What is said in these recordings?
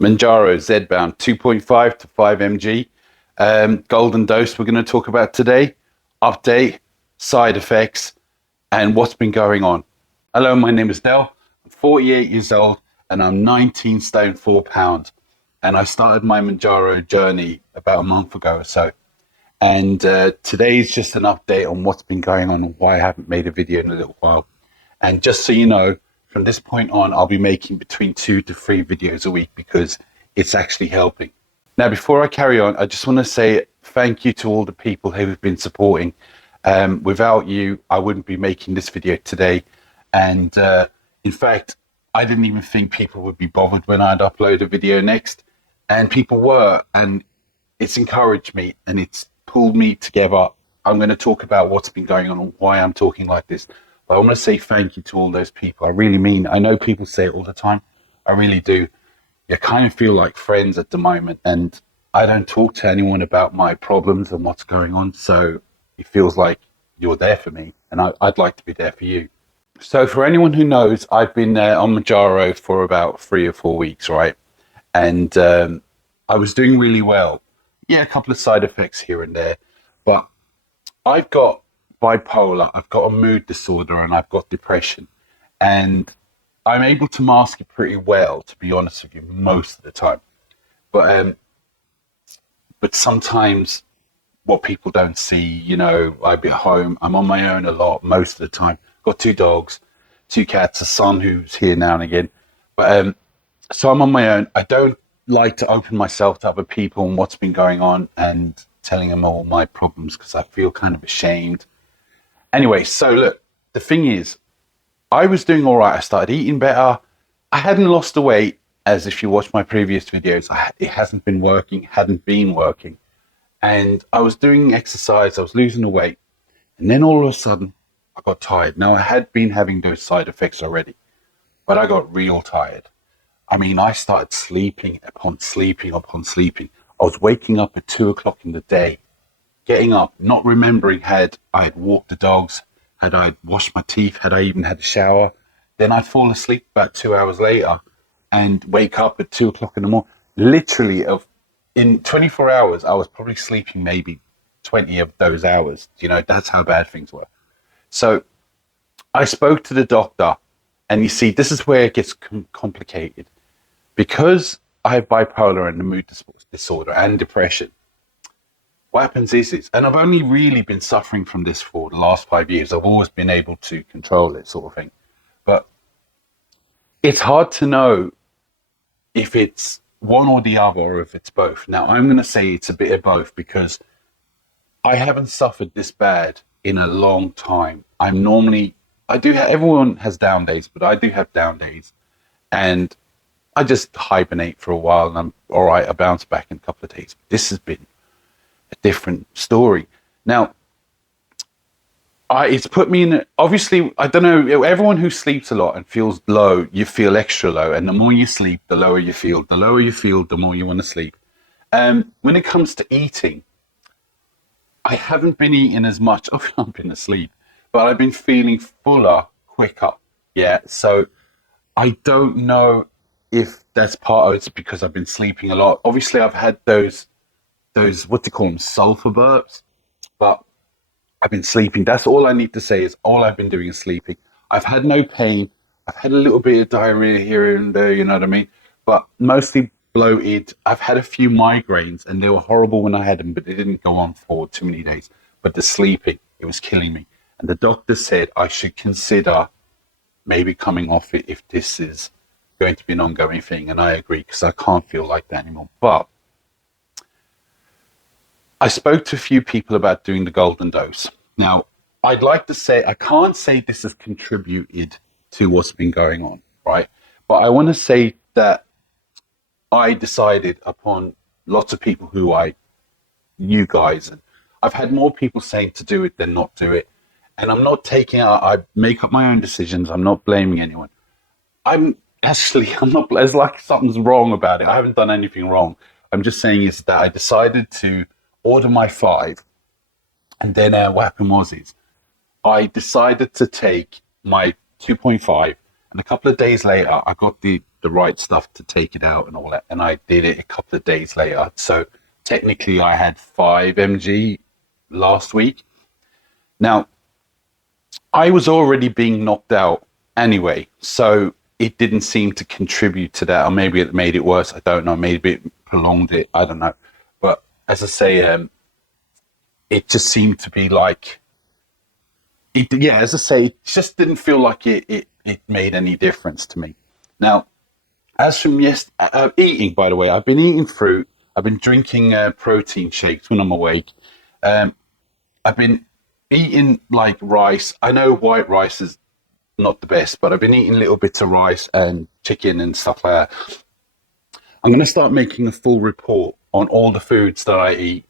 Mounjaro Zepbound 2.5 to 5 mg. Golden dose we're going to talk about today. Update, side effects, and what's been going on. Hello, my name is Dell. I'm 48 years old and I'm 19 stone 4 pounds. And I started my Mounjaro journey about a month ago or so. And today is just an update on what's been going on and why I haven't made a video in a little while. And just so you know, from this point on, I'll be making between 2 to 3 videos a week because it's actually helping. Now, before I carry on, I just want to say thank you to all the people who have been supporting. Without you, I wouldn't be making this video today. And in fact, I didn't even think people would be bothered when I'd upload a video next. And people were, and it's encouraged me and it's pulled me together. I'm going to talk about what's been going on and why I'm talking like this. But I want to say thank you to all those people. I really mean, I know people say it all the time. I really do. You kind of feel like friends at the moment. And I don't talk to anyone about my problems and what's going on. So it feels like you're there for me. And I'd like to be there for you. So for anyone who knows, I've been on Mounjaro for about 3 or 4 weeks, right? And I was doing really well. Yeah, a couple of side effects here and there. But I've got bipolar, I've got a mood disorder, and I've got depression. And I'm able to mask it pretty well, to be honest with you, most of the time. But sometimes what people don't see, you know, I'd be at home, I'm on my own a lot, most of the time. Got 2 dogs, 2 cats, a son who's here now and again. But so I'm on my own. I don't like to open myself to other people and what's been going on and telling them all my problems because I feel kind of ashamed. Anyway, so look, the thing is, I was doing all right. I started eating better. I hadn't lost the weight, as if you watch my previous videos, it hasn't been working, hadn't been working. And I was doing exercise, I was losing the weight. And then all of a sudden, I got tired. Now, I had been having those side effects already, but I got real tired. I mean, I started sleeping upon sleeping upon sleeping. I was waking up at 2 o'clock in the day, getting up, not remembering had I had walked the dogs, had I washed my teeth, had I even had a shower. Then I'd fall asleep about 2 hours later and wake up at 2 o'clock in the morning. Literally, in 24 hours, I was probably sleeping maybe 20 of those hours. You know, that's how bad things were. So I spoke to the doctor, and you see, this is where it gets complicated. Because I have bipolar and the mood disorder and depression, what happens is, and I've only really been suffering from this for the last 5 years. I've always been able to control it, sort of thing. But it's hard to know if it's one or the other or if it's both. Now, I'm going to say it's a bit of both because I haven't suffered this bad in a long time. Everyone has down days, but I do have down days. And I just hibernate for a while and I'm all right. I bounce back in a couple of days. This has been a different story. Now, it's put me in, obviously, I don't know, everyone who sleeps a lot and feels low, you feel extra low. And the more you sleep, the lower you feel. The lower you feel, the more you want to sleep. When it comes to eating, I haven't been eating as much. I've been asleep, but I've been feeling fuller, quicker. Yeah. So I don't know if that's part of it's because I've been sleeping a lot. Obviously, I've had those what do you call them, sulfur burps, but I've been sleeping. That's all I need to say is all I've been doing is sleeping. I've had no pain. I've had a little bit of diarrhea here and there, you know what I mean? But mostly bloated. I've had a few migraines and they were horrible when I had them, but they didn't go on for too many days. But the sleeping, it was killing me. And the doctor said I should consider maybe coming off it if this is going to be an ongoing thing. And I agree because I can't feel like that anymore. But I spoke to a few people about doing the golden dose. Now, I'd like to say, I can't say this has contributed to what's been going on, right? But I want to say that I decided upon lots of people you guys, and I've had more people saying to do it than not do it. And I'm not I make up my own decisions. I'm not blaming anyone. I'm not, it's like something's wrong about it. I haven't done anything wrong. I'm just saying is that I decided to order my 5, and then what happened was I decided to take my 2.5, and a couple of days later I got the the right stuff to take it out and all that. And I did it a couple of days later. So technically I had 5 mg last week. Now, I was already being knocked out anyway, so it didn't seem to contribute to that, or maybe it made it worse. I don't know. Maybe it prolonged it. I don't know. But as I say, it just seemed to be like it. Yeah, as I say, it just didn't feel like it made any difference to me. Now, as from eating, by the way, I've been eating fruit. I've been drinking protein shakes when I'm awake. I've been eating like rice. I know white rice is not the best, but I've been eating little bits of rice and chicken and stuff like that. I'm going to start making a full report on all the foods that I eat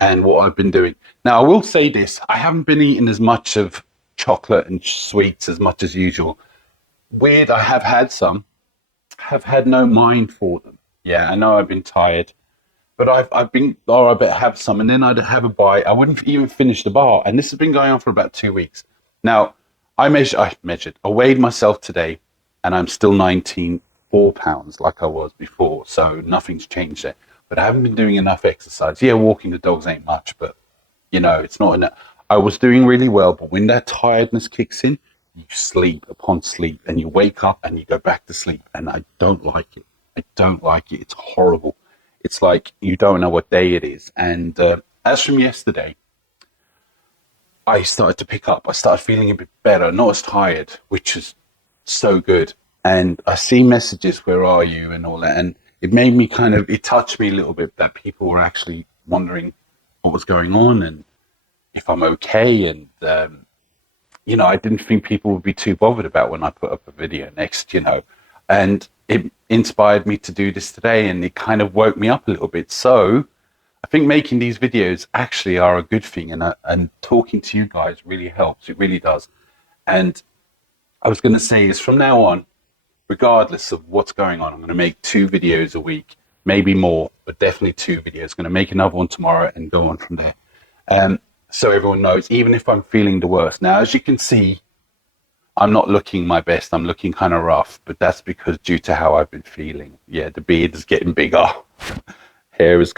and what I've been doing. Now, I will say this. I haven't been eating as much of chocolate and sweets as much as usual. Weird, I have had some. Have had no mind for them. Yeah, I know I've been tired. But I've been, oh, I better have some. And then I'd have a bite. I wouldn't even finish the bar. And this has been going on for about 2 weeks. Now, I weighed myself today, and I'm still 19.4 pounds like I was before. So nothing's changed there. But I haven't been doing enough exercise. Yeah, walking the dogs ain't much, but, it's not enough. I was doing really well. But when that tiredness kicks in, you sleep upon sleep, and you wake up and you go back to sleep. And I don't like it. I don't like it. It's horrible. It's like you don't know what day it is. And as from yesterday, I started to pick up. I started feeling a bit better, not as tired, which is so good. And I see messages, where are you, and all that. And it made me it touched me a little bit that people were actually wondering what was going on and if I'm okay. And, I didn't think people would be too bothered about when I put up a video next, and it inspired me to do this today, and it kind of woke me up a little bit. So I think making these videos actually are a good thing, and talking to you guys really helps. It really does. And I was going to say is from now on, regardless of what's going on, I'm going to make 2 videos a week, maybe more, but definitely 2 videos. Going to make another one tomorrow and go on from there. So everyone knows, even if I'm feeling the worst. Now, as you can see, I'm not looking my best. I'm looking kind of rough, but that's because due to how I've been feeling. Yeah, the beard is getting bigger. Hair is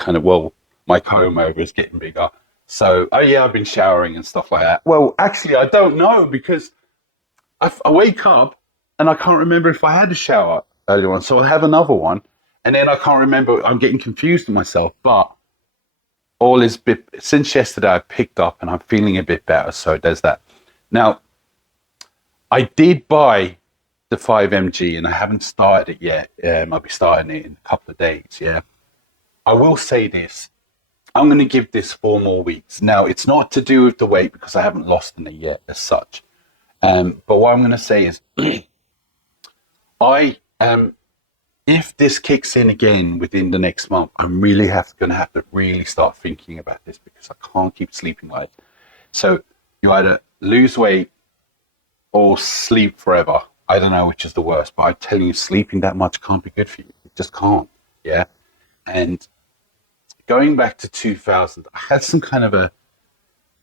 my comb over is getting bigger. So, I've been showering and stuff like that. Well, actually, I don't know, because I wake up and I can't remember if I had a shower earlier on. So I have another one, and then I can't remember. I'm getting confused with myself, but since yesterday I picked up and I'm feeling a bit better. So there's that. Now, I did buy the 5 mg and I haven't started it yet. I'll be starting it in a couple of days. Yeah. I will say this. I'm going to give this 4 more weeks. Now, it's not to do with the weight because I haven't lost any yet as such. But what I'm going to say is if this kicks in again within the next month, I'm really going to have to really start thinking about this, because I can't keep sleeping like this. So you either lose weight or sleep forever. I don't know which is the worst, but I'm telling you, sleeping that much can't be good for you. It just can't. Yeah. And going back to 2000, I had some kind of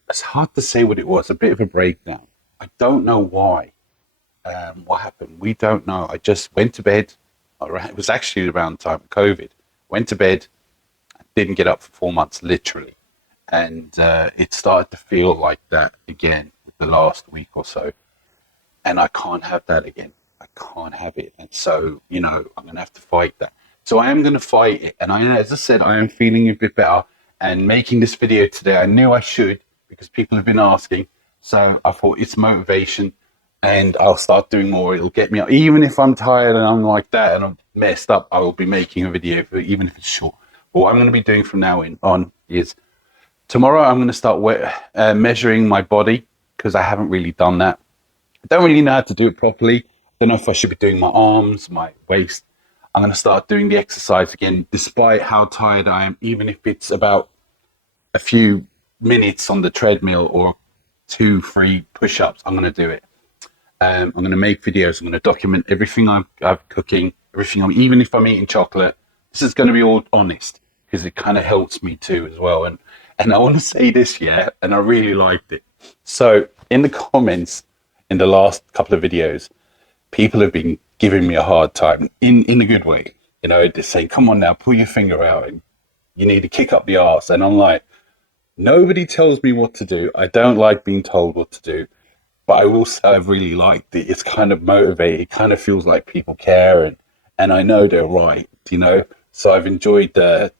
it's hard to say what it was, a bit of a breakdown. I don't know why. What happened? We don't know. I just went to bed. It was actually around the time of COVID. Went to bed, didn't get up for 4 months, literally. And it started to feel like that again with the last week or so. And I can't have that again. I can't have it. And so, I'm going to have to fight that. So I am going to fight it. And as I said, I am feeling a bit better. And making this video today, I knew I should, because people have been asking. So I thought it's motivation. And I'll start doing more. It'll get me up. Even if I'm tired and I'm like that and I'm messed up, I will be making a video, even if it's short. But what I'm going to be doing from now on is tomorrow I'm going to start measuring my body, because I haven't really done that. I don't really know how to do it properly. I don't know if I should be doing my arms, my waist. I'm going to start doing the exercise again, despite how tired I am, even if it's about a few minutes on the treadmill or 2-3 push-ups. I'm going to do it. I'm going to make videos. I'm going to document everything I'm cooking, even if I'm eating chocolate. This is going to be all honest, because it kind of helps me too as well. And I want to say this, and I really liked it. So in the comments in the last couple of videos, people have been giving me a hard time in a good way. You know, just saying, "Come on now, pull your finger out, and you need to kick up the arse." And I'm like, nobody tells me what to do. I don't like being told what to do, but I will say I've really liked it. It's kind of motivating. It kind of feels like people care, and I know they're right. You know, so I've enjoyed the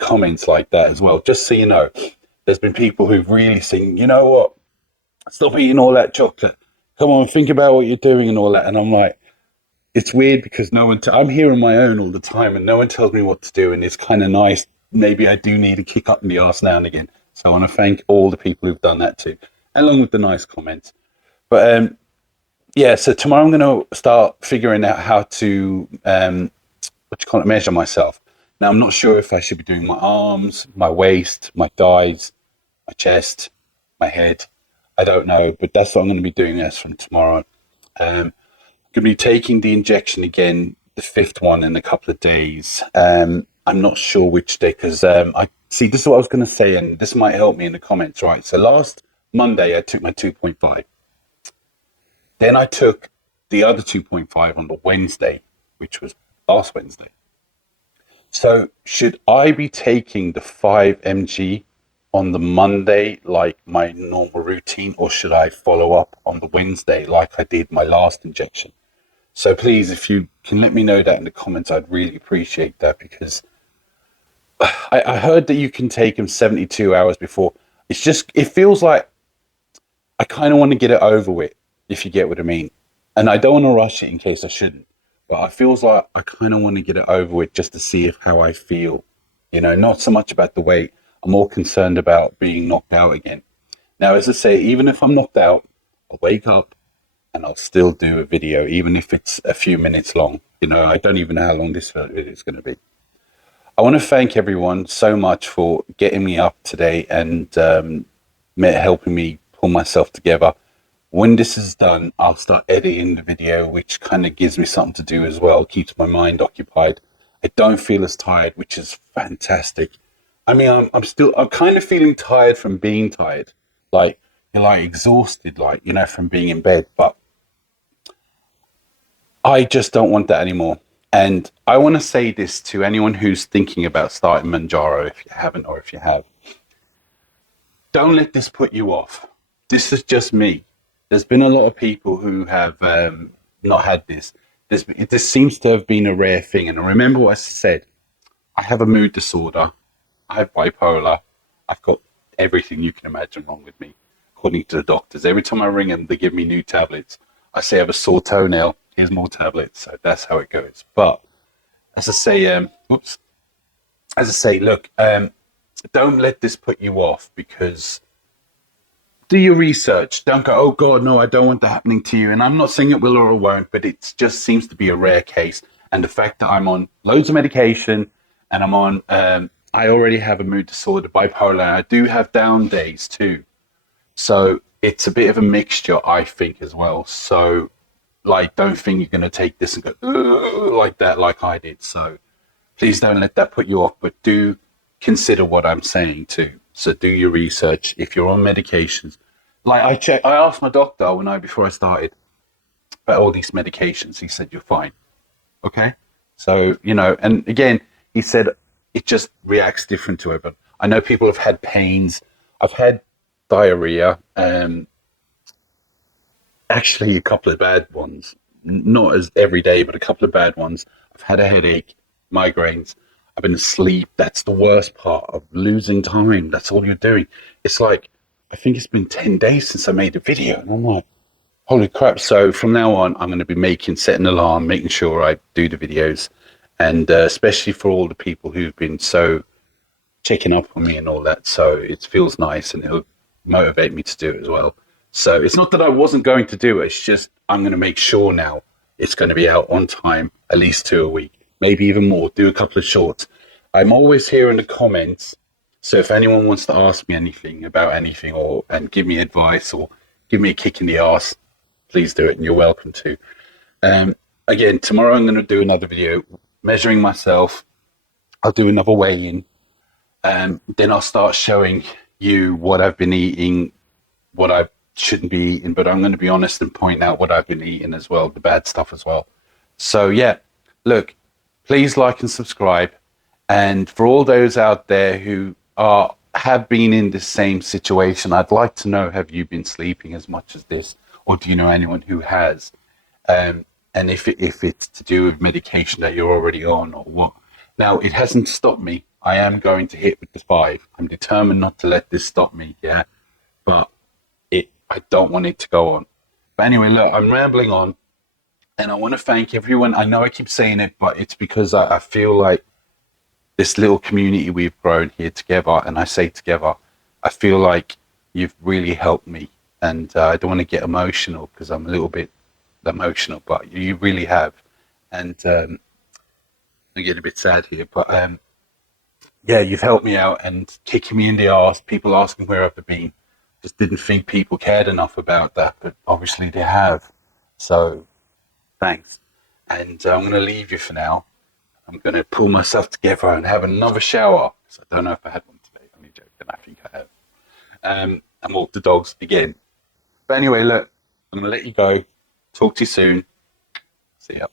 comments like that as well. Just so you know, there's been people who've really seen, you know what, stop eating all that chocolate. Come on, think about what you're doing and all that. And I'm like, it's weird because no one. I'm here on my own all the time, and no one tells me what to do. And it's kind of nice. Maybe I do need a kick up in the arse now and again. So I want to thank all the people who've done that too, along with the nice comments. But yeah, so tomorrow I'm going to start figuring out how to what you call it, measure myself. Now I'm not sure if I should be doing my arms, my waist, my thighs, my chest, my head. I don't know, but that's what I'm going to be doing as from tomorrow. Going to be taking the injection again, the fifth one in a couple of days. I'm not sure which day because I see. This is what I was going to say, and this might help me in the comments. Right. So last Monday I took my 2.5. Then I took the other 2.5 on the Wednesday, which was last Wednesday. So should I be taking the 5 mg on the Monday like my normal routine, or should I follow up on the Wednesday like I did my last injection? So please, if you can let me know that in the comments, I'd really appreciate that, because I heard that you can take them 72 hours before. It's just, it feels like I kind of want to get it over with, if you get what I mean. And I don't want to rush it in case I shouldn't. But I feels like I kind of want to get it over with just to see if how I feel. You know, not so much about the weight. I'm more concerned about being knocked out again. Now, as I say, even if I'm knocked out, I'll wake up and I'll still do a video, even if it's a few minutes long. You know, I don't even know how long this video is going to be. I want to thank everyone so much for getting me up today and helping me pull myself together. When this is done, I'll start editing the video, which kind of gives me something to do as well, keeps my mind occupied. I don't feel as tired, which is fantastic. I mean, I'm kind of feeling tired from being tired, like, you're like exhausted, like, you know, from being in bed, but I just don't want that anymore. And I want to say this to anyone who's thinking about starting Mounjaro, if you haven't, or if you have, don't let this put you off. This is just me. There's been a lot of people who have not had this. This seems to have been a rare thing. And I remember what I said. I have a mood disorder. I have bipolar. I've got everything you can imagine wrong with me, according to the doctors. Every time I ring them, they give me new tablets. I say I have a sore toenail. Here's more tablets. So that's how it goes. But as I say, look, don't let this put you off, because do your research. Don't go, oh God, no, I don't want that happening to you. And I'm not saying it will or it won't, but it just seems to be a rare case. And the fact that I'm on loads of medication and I'm on, I already have a mood disorder, bipolar. I do have down days too. So it's a bit of a mixture, I think, as well. So, like, don't think you're going to take this and go, like that, like I did. So please don't let that put you off, but do consider what I'm saying too. So do your research. If you're on medications, like I asked my doctor one night before I started about all these medications. He said, you're fine. Okay. So, you know, and again, he said it just reacts different to everyone. I know people have had pains. I've had diarrhea, actually a couple of bad ones, not as every day, but a couple of bad ones. I've had a headache, migraines. I've been asleep. That's the worst part of losing time. That's all you're doing. It's like, I think it's been 10 days since I made a video. And I'm like, holy crap. So from now on, I'm going to be setting an alarm, making sure I do the videos. And especially for all the people who've been so checking up on me and all that. So it feels nice, and it'll motivate me to do it as well. So it's not that I wasn't going to do it. It's just I'm going to make sure now it's going to be out on time, at least 2 a week, maybe even more. Do a couple of shorts. I'm always here in the comments. So if anyone wants to ask me anything about anything, and give me advice or give me a kick in the ass, please do it, and you're welcome to. Again, tomorrow I'm going to do another video measuring myself. I'll do another weigh-in. Then I'll start showing you what I've been eating, what I've shouldn't be eating, but I'm going to be honest and point out what I've been eating as well, the bad stuff as well. So yeah, look, please like and subscribe. And for all those out there who have been in the same situation, I'd like to know, have you been sleeping as much as this, or do you know anyone who has? And if it's to do with medication that you're already on or what. Now, it hasn't stopped me. I am going to hit with the 5. I'm determined not to let this stop me, yeah? But I don't want it to go on. But anyway, look, I'm rambling on, and I want to thank everyone. I know I keep saying it, but it's because I feel like this little community we've grown here together, and I say together, I feel like you've really helped me. And I don't want to get emotional because I'm a little bit emotional, but you really have. And I'm getting a bit sad here, but yeah, you've helped me out and kicking me in the arse. People asking where I've been. Just didn't think people cared enough about that, but obviously they have. So thanks. And I'm going to leave you for now. I'm going to pull myself together and have another shower. So I don't know if I had one today. I'm only joking. I think I have. And walk the dogs again. But anyway, look, I'm going to let you go. Talk to you soon. See ya.